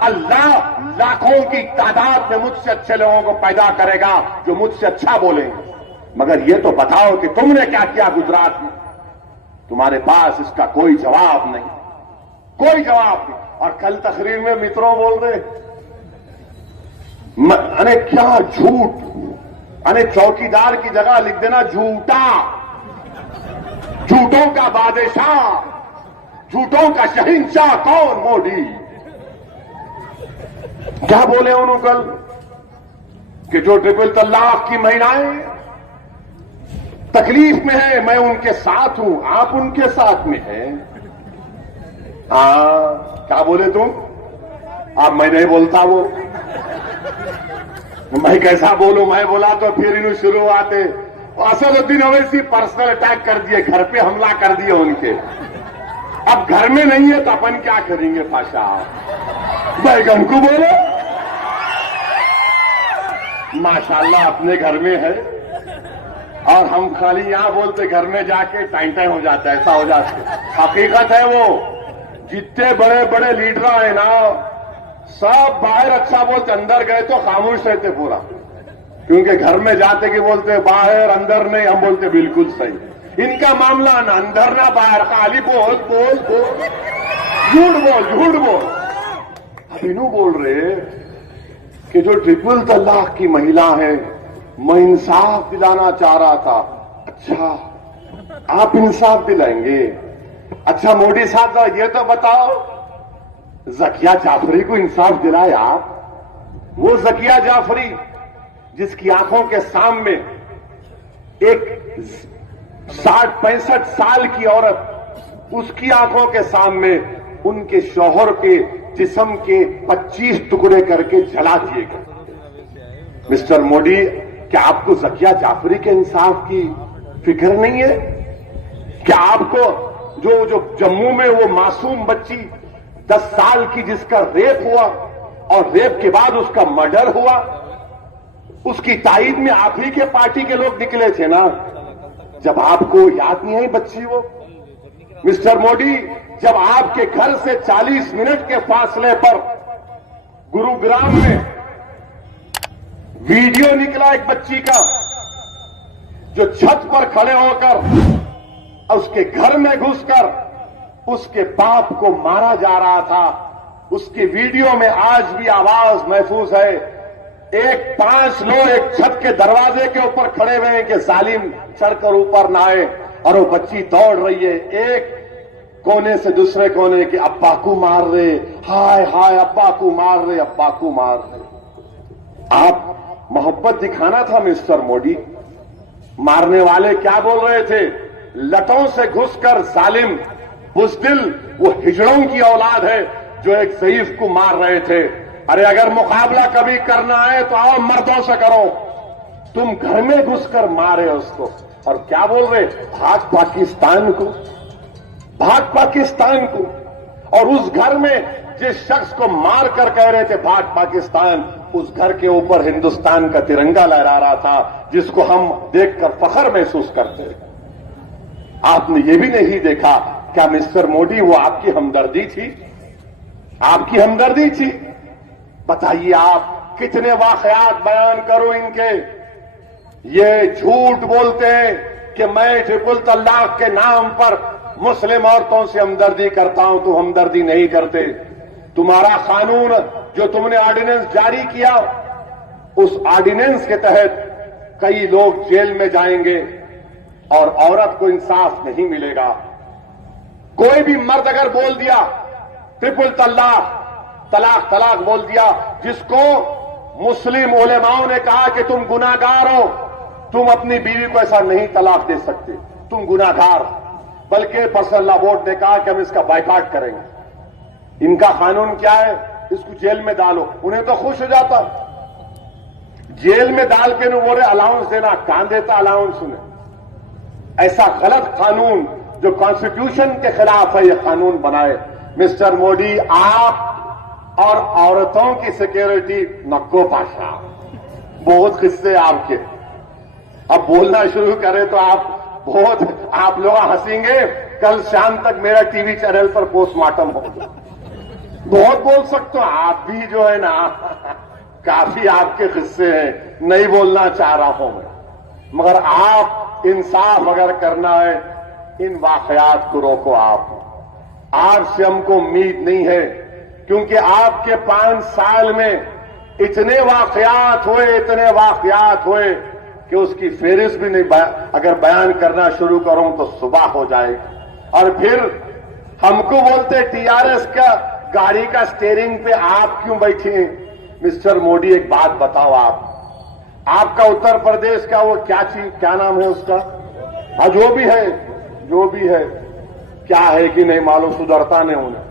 अल्लाह लाखों की तादाद में मुझसे अच्छे लोगों को पैदा करेगा जो मुझसे अच्छा बोलेंगे, मगर ये तो बताओ कि तुमने क्या किया गुजरात में। तुम्हारे पास इसका कोई जवाब नहीं, कोई जवाब नहीं। और कल तकरीर में मित्रों बोल रहे अरे क्या झूठ, अरे चौकीदार की जगह लिख देना झूठा, झूठों का बादशाह, झूठों का शहंशाह कौन? मोदी। क्या बोले उन्होंने कल कि जो ट्रिपल तलाक की महिलाएं तकलीफ में है, मैं उनके साथ हूं, आप उनके साथ में हैं। क्या बोले तुम? अब मैं नहीं बोलता, वो मैं कैसा बोलूं? मैं बोला तो फिर इन शुरुआत असदुद्दीन अवैसी पर्सनल अटैक कर दिए, घर पे हमला कर दिए उनके। अब घर में नहीं है तो अपन क्या करेंगे? पाशा बैगन को बोलो, माशाल्लाह अपने घर में है और हम खाली यहां बोलते, घर में जाके टाइम हो जाता है, ऐसा हो जाता है। हकीकत है वो जितने बड़े बड़े लीडर है ना, सब बाहर अच्छा बोलते, अंदर गए तो खामोश रहते पूरा, क्योंकि घर में जाते कि बोलते बाहर अंदर नहीं, हम बोलते बिल्कुल सही। इनका मामला ना अंदर ना बाहर, खाली बोल बोल बोल, झूठ बोल झूठ बोल। अब इन्हों बोल रहे कि जो ट्रिपल तलाक की महिला है, मैं इंसाफ दिलाना चाह रहा था। अच्छा आप इंसाफ दिलाएंगे? अच्छा मोदी साहब ये तो बताओ, जकिया जाफरी को इंसाफ दिलाए आप? वो जकिया जाफरी जिसकी आंखों के सामने एक 60-65 साल की औरत, उसकी आंखों के सामने उनके शौहर के जिस्म के 25 टुकड़े करके जला दिए गए। मिस्टर मोदी, क्या आपको जकिया जाफरी के इंसाफ की फिक्र नहीं है? क्या आपको जो जम्मू में वो मासूम बच्ची 10 साल की जिसका रेप हुआ और रेप के बाद उसका मर्डर हुआ, उसकी ताईद में आप ही के पार्टी के लोग निकले थे ना? जब आपको याद नहीं आई बच्ची वो? मिस्टर मोदी, जब आपके घर से 40 मिनट के फासले पर गुरुग्राम में वीडियो निकला एक बच्ची का, जो छत पर खड़े होकर उसके घर में घुसकर उसके बाप को मारा जा रहा था, उसकी वीडियो में आज भी आवाज महफूज है। एक 5 लोग एक छत के दरवाजे के ऊपर खड़े हुए हैं कि जालिम चढ़कर ऊपर ना आए, और वो बच्ची दौड़ रही है एक कोने से दूसरे कोने के, अब्बा को मार रहे, हाय हाय अब्बा को मार रहे, अब्बा को मार रहे। आप मोहब्बत दिखाना था मिस्टर मोदी। मारने वाले क्या बोल रहे थे? लटों से घुसकर जालिम बुज़दिल, वो हिजड़ों की औलाद है जो एक ज़ईफ को मार रहे थे। अरे अगर मुकाबला कभी करना है तो आओ मर्दों से करो, तुम घर में घुसकर मारे उसको। और क्या बोल रहे? भाग पाकिस्तान को, भाग पाकिस्तान को। और उस घर में जिस शख्स को मार कर कह रहे थे भाग पाकिस्तान, उस घर के ऊपर हिंदुस्तान का तिरंगा लहरा रहा था, जिसको हम देखकर फख्र महसूस करते। आपने ये भी नहीं देखा क्या मिस्टर मोदी वो आपकी हमदर्दी थी? आपकी हमदर्दी थी? बताइए आप कितने वाकयात बयान करो इनके। ये झूठ बोलते हैं कि मैं ट्रिपल तलाक के नाम पर मुस्लिम औरतों से हमदर्दी करता हूं, तो हमदर्दी नहीं करते। तुम्हारा कानून जो तुमने ऑर्डिनेंस जारी किया, उस ऑर्डिनेंस के तहत कई लोग जेल में जाएंगे और औरत को इंसाफ नहीं मिलेगा। कोई भी मर्द अगर बोल दिया ट्रिपल तलाक, तलाक तलाक बोल दिया, जिसको मुस्लिम उलेमाओं ने कहा कि तुम गुनाहगार हो, तुम अपनी बीवी को ऐसा नहीं तलाक दे सकते, तुम गुनाहगार। बल्कि पर्सनल लॉ बोर्ड ने कहा कि हम इसका बायकॉट करेंगे। इनका कानून क्या है? इसको जेल में डालो। उन्हें तो खुश हो जाता, जेल में डाल के वो अलाउंस देना, कहां देता अलाउंस उन्हें? ऐसा गलत कानून जो कॉन्स्टिट्यूशन के खिलाफ है, ये कानून बनाए। मिस्टर मोदी, आप और औरतों की सिक्योरिटी नक्को पाशा, बहुत किस्से आपके। अब बोलना शुरू करें तो आप बहुत आप लोग हंसेंगे, कल शाम तक मेरा टीवी चैनल पर पोस्टमार्टम होगा। बहुत बोल सकते हो आप भी, जो है ना काफी आपके किस्से हैं, नहीं बोलना चाह रहा हूं मैं, मगर आप इंसाफ अगर करना है इन वाकयात को रोको। आपसे हमको उम्मीद नहीं है, क्योंकि आपके 5 साल में इतने वाकयात हुए कि उसकी फेरिस्त भी नहीं अगर बयान करना शुरू करूं तो सुबह हो जाएगी। और फिर हमको बोलते टीआरएस का गाड़ी का स्टीयरिंग पे आप क्यों बैठे हैं? मिस्टर मोदी एक बात बताओ, आपका उत्तर प्रदेश का वो क्या नाम है उसका? हाँ जो भी है क्या है कि नहीं मालूम, सुधरता नहीं उन्हें,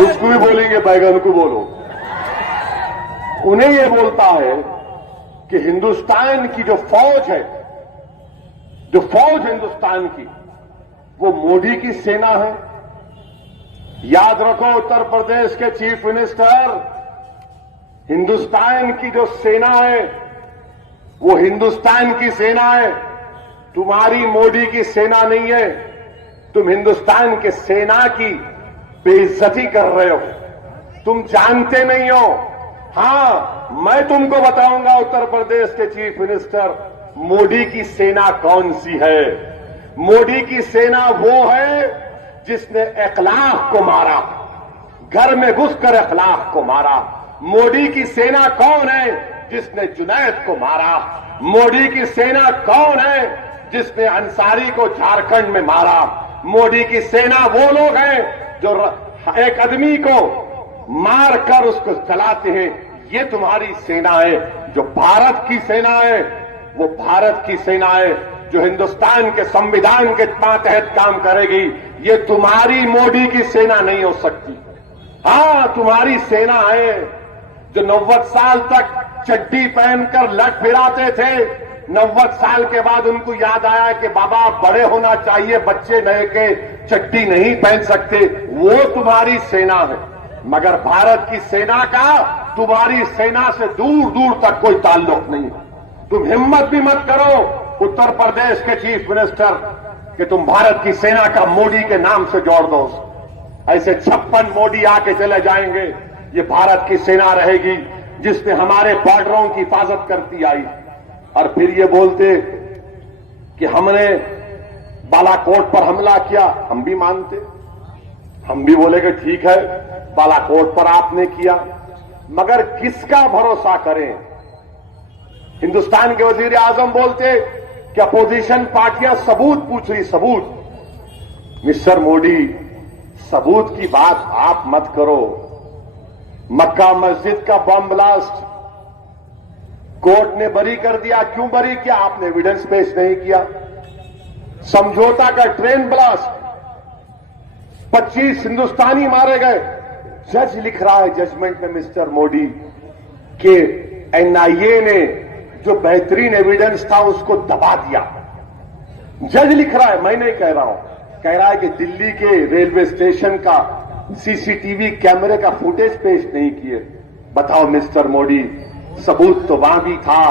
उसको भी बोलेंगे बैगन को बोलो। उन्हें ये बोलता है कि हिंदुस्तान की जो फौज है, जो फौज हिंदुस्तान की, वो मोदी की सेना है। याद रखो उत्तर प्रदेश के चीफ मिनिस्टर, हिंदुस्तान की जो सेना है वो हिंदुस्तान की सेना है, तुम्हारी मोदी की सेना नहीं है। तुम हिंदुस्तान के सेना की बेइज्जती कर रहे हो, तुम जानते नहीं हो। हां, मैं तुमको बताऊंगा उत्तर प्रदेश के चीफ मिनिस्टर, मोदी की सेना कौन सी है। मोदी की सेना वो है जिसने इखलाक को मारा, घर में घुसकर इखलाक को मारा। मोदी की सेना कौन है? जिसने जुनैद को मारा। मोदी की सेना कौन है? जिसने अंसारी को झारखंड में मारा। मोदी की सेना वो लोग हैं जो एक आदमी को मारकर उसको चलाते हैं। ये तुम्हारी सेना है। जो भारत की सेना है वो भारत की सेना है, जो हिंदुस्तान के संविधान के तहत काम करेगी। ये तुम्हारी मोदी की सेना नहीं हो सकती। हां, तुम्हारी सेना है जो 90 साल तक चड्डी पहनकर लट फिराते थे। 90 साल के बाद उनको याद आया कि बाबा बड़े होना चाहिए, बच्चे नए के चड्डी नहीं पहन सकते। वो तुम्हारी सेना है। मगर भारत की सेना का तुम्हारी सेना से दूर दूर तक कोई ताल्लुक नहीं है। तुम हिम्मत भी मत करो उत्तर प्रदेश के चीफ मिनिस्टर कि तुम भारत की सेना का मोदी के नाम से जोड़ दो। ऐसे 56 मोदी आके चले जाएंगे। ये भारत की सेना रहेगी जिसने हमारे बॉर्डरों की हिफाजत करती आई। और फिर ये बोलते कि हमने बालाकोट पर हमला किया, हम भी मानते, हम भी बोले कि ठीक है बालाकोट पर आपने किया, मगर किसका भरोसा करें? हिंदुस्तान के वजीर आजम बोलते कि अपोजिशन पार्टियां सबूत पूछ रही, सबूत। मिस्टर मोदी, सबूत की बात आप मत करो। मक्का मस्जिद का बम ब्लास्ट कोर्ट ने बरी कर दिया। क्यों बरी किया? आपने एविडेंस पेश नहीं किया। समझौता का ट्रेन ब्लास्ट, 25 हिंदुस्तानी मारे गए। जज लिख रहा है जजमेंट में मिस्टर मोदी कि एनआईए ने जो बेहतरीन एविडेंस था उसको दबा दिया। जज लिख रहा है, मैं नहीं कह रहा हूं। कह रहा है कि दिल्ली के रेलवे स्टेशन का सीसीटीवी कैमरे का फुटेज पेश नहीं किए। बताओ मिस्टर मोदी, सबूत तो वहां भी था।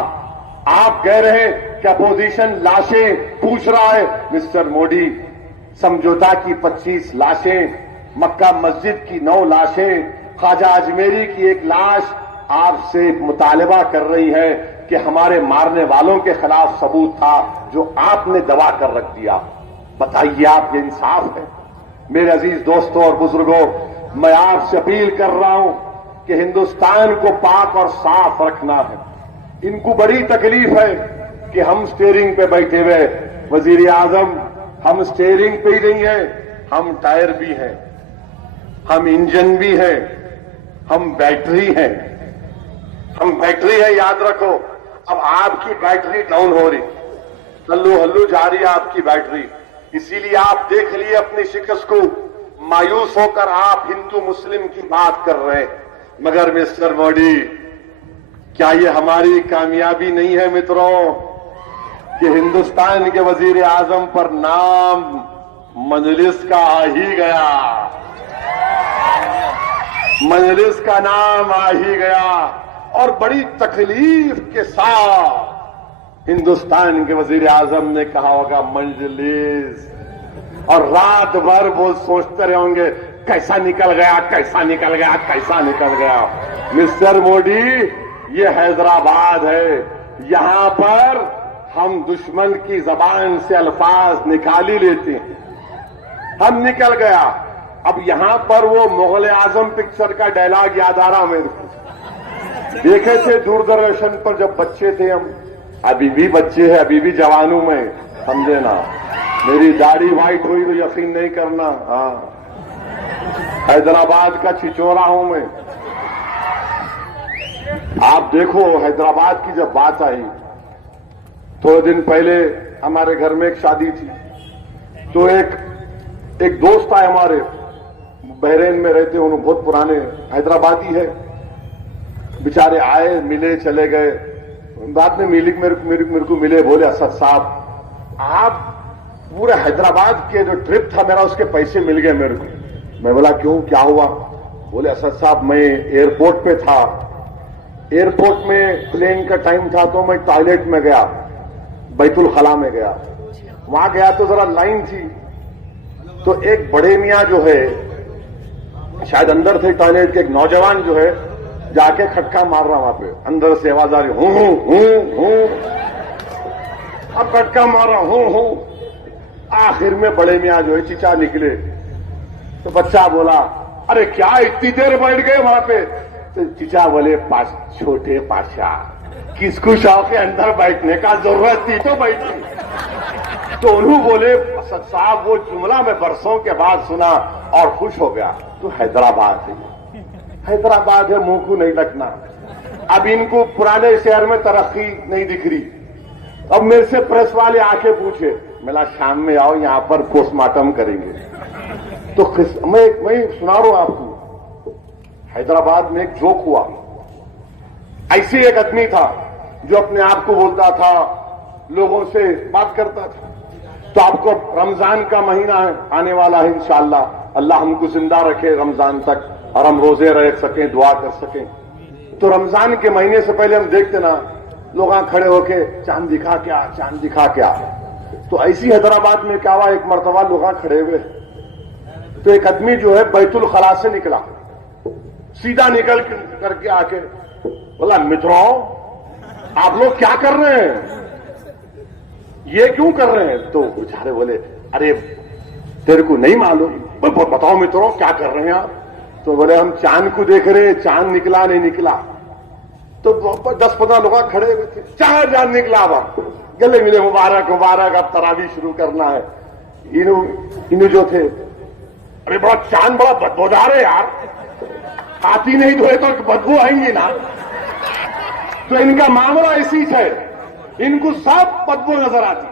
आप कह रहे हैं कि अपोजिशन लाशें पूछ रहा है। मिस्टर मोदी, समझौता की 25 लाशें, मक्का मस्जिद की 9 लाशें, ख्वाजा अजमेरी की 1 लाश आपसे मुतालबा कर रही है कि हमारे मारने वालों के खिलाफ सबूत था जो आपने दबा कर रख दिया। बताइए आप, ये इंसाफ है? मेरे अजीज दोस्तों और बुजुर्गों, मैं आपसे अपील कर रहा हूं कि हिंदुस्तान को पाक और साफ रखना है। इनको बड़ी तकलीफ है कि हम स्टीयरिंग पे बैठे हुए वजीर आजम, हम स्टीयरिंग पे ही नहीं है, हम टायर भी हैं, हम इंजन भी हैं, हम बैटरी हैं, हम बैटरी है। याद रखो, अब आपकी बैटरी डाउन हो रही, हल्लू हल्लू जा रही है आपकी बैटरी। इसीलिए आप देख लिए अपनी शिकस्त को, मायूस होकर आप हिंदू मुस्लिम की बात कर रहे हैं। मगर मिस्टर मोदी, क्या ये हमारी कामयाबी नहीं है मित्रों कि हिंदुस्तान के वजीर आजम पर नाम मजलिस का आ ही गया, मजलिस का नाम आ ही गया। और बड़ी तकलीफ के साथ हिंदुस्तान के वजीर आजम ने कहा होगा मंजलिस, और रात भर वो सोचते रहे होंगे कैसा निकल गया, कैसा निकल गया, कैसा निकल गया। मिस्टर मोदी, ये हैदराबाद है, यहां पर हम दुश्मन की जबान से अल्फाज निकाल ही लेते हैं। हम निकल गया। अब यहां पर वो मुगल आजम पिक्चर का डायलॉग याद आ रहा मेरे को। देखे थे दूरदर्शन पर जब बच्चे थे हम, अभी भी बच्चे हैं, अभी भी जवानों में, समझे ना। मेरी दाढ़ी व्हाइट हुई तो यकीन नहीं करना। हाँ, हैदराबाद का छिचोरा हूं मैं। आप देखो, हैदराबाद की जब बात आई, थोड़े दिन पहले हमारे घर में एक शादी थी, तो एक दोस्त आए हमारे, बहरेन में रहते, उन्होंने बहुत पुराने हैदराबादी है, बेचारे आए, मिले, चले गए। बाद में मेरे को मिले, बोले असद साहब आप पूरे हैदराबाद के जो ट्रिप था मेरा, उसके पैसे मिल गए मेरे को। मैं बोला क्यों, क्या हुआ? बोले असद साहब मैं एयरपोर्ट पे था, एयरपोर्ट में प्लेन का टाइम था तो मैं टॉयलेट में गया, बैतुल खला में गया। वहां गया तो जरा लाइन थी, तो एक बड़े मियां जो है, शायद अंदर थे टॉयलेट के, एक नौजवान जो है जाके खटका मार रहा वहां पे, अंदर से आवाज आ रही हूं। अब खटका मार रहा हूं। आखिर में बड़े मियां जो है चिचा निकले, तो बच्चा बोला अरे क्या इतनी देर बैठ गए वहां पे? तो चिचा बोले छोटे पाशा, किसको शौक है अंदर बैठने का, जरूरत थी तो बैठी। तो उन्होंने बोले असद साहब वो जुमला मैं बरसों के बाद सुना और खुश हो गया। तो हैदराबाद है, हैदराबाद है, मुंह को नहीं लगना। अब इनको पुराने शहर में तरक्की नहीं दिख रही। अब मेरे से प्रेस वाले आके पूछे, मिला शाम में आओ यहां पर पोस्टमार्टम करेंगे। तो मैं सुना रहा हूं आपको, हैदराबाद में एक जोक हुआ। ऐसे एक आदमी था जो अपने आप को बोलता था, लोगों से बात करता था। तो आपको रमजान का महीना है, आने वाला है इंशाअल्लाह, अल्लाह हमको जिंदा रखे रमजान तक और हम रोजे रख सकें, दुआ कर सकें। तो रमजान के महीने से पहले हम देखते ना, लोग खड़े होके चांद दिखा क्या, चांद दिखा क्या। तो ऐसी हैदराबाद में क्या हुआ, एक मर्तबा लोग खड़े हुए, तो एक आदमी जो है बैतुल खला से निकला, सीधा निकल करके आके बोला मित्रों आप लोग क्या कर रहे हैं, ये क्यों कर रहे हैं? तो बेचारे बोले अरे तेरे को नहीं मालूम? बताओ मित्रों क्या कर रहे हैं आप? तो बोले हम चांद को देख रहे हैं, चांद निकला नहीं निकला। तो 10-15 लोग खड़े हुए थे, चांद निकला, अब गले मिले, मुबारक मुबारक, अब तरावी शुरू करना है। इन्हों जो थे, अरे बड़ा चांद बड़ा बदबूदार है यार, हाथी नहीं धोए तो बदबू आएंगी ना। तो इनका मामला इसी है, इनको सब बदबू नजर आती।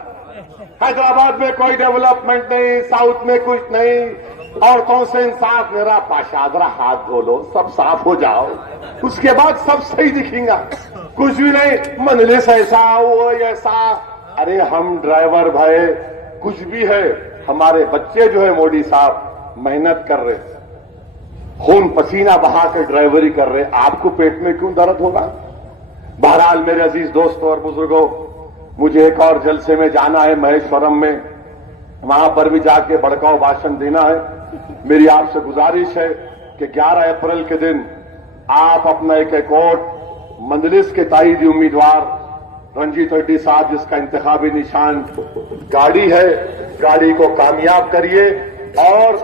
हैदराबाद में कोई डेवलपमेंट नहीं, साउथ में कुछ नहीं, औरतों से इंसाफ, मेरा पाशादरा हाथ धो लो, सब साफ हो जाओ, उसके बाद सब सही दिखेगा। कुछ भी नहीं, मंजलिस ऐसा वो ऐसा। अरे हम ड्राइवर भाई कुछ भी है, हमारे बच्चे जो है मोदी साहब मेहनत कर रहे, खून पसीना बहाकर ड्राइवरी कर रहे, आपको पेट में क्यों दर्द होगा? बहरहाल मेरे अजीज दोस्तों और बुजुर्गों, मुझे एक और जलसे में जाना है महेश्वरम में, वहां पर भी जाके भड़काऊ भाषण देना है। मेरी आपसे गुजारिश है कि 11 अप्रैल के दिन आप अपना एक वोट मंजलिस के ताईदी उम्मीदवार रणजीत रेड्डी साहब, जिसका इंतखाबी निशान गाड़ी है, गाड़ी को कामयाब करिए। और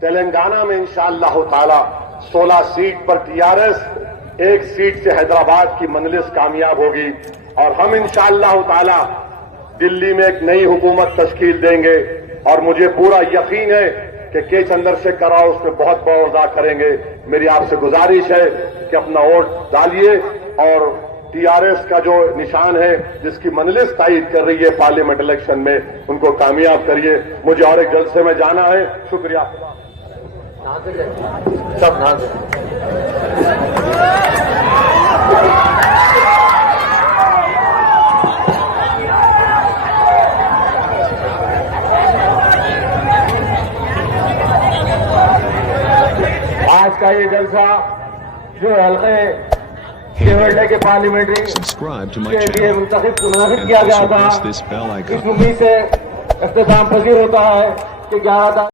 तेलंगाना में इंशाअल्लाह ताला 16 सीट पर टीआरएस, 1 सीट से हैदराबाद की मंजलिस कामयाब होगी। और हम इंशाअल्लाह ताला दिल्ली में एक नई हुकूमत तश्कील देंगे, और मुझे पूरा यकीन है कि चंद्रशेखर राव उसमें बहुत बड़ा करेंगे। मेरी आपसे गुजारिश है कि अपना वोट डालिए और टीआरएस का जो निशान है, जिसकी मंजलिस तायद कर रही है पार्लियामेंट इलेक्शन में, उनको कामयाब करिए। मुझे और एक जलसे में जाना है। शुक्रिया। सब आज का ये जलसा जो हल्के केवल डे के पार्लियामेंट्री Subscribe to my के लिए channel मुंतखब and किया गया also था। press this bell इस icon. उम्मीद से इख्तिताम पजीर होता है कि 11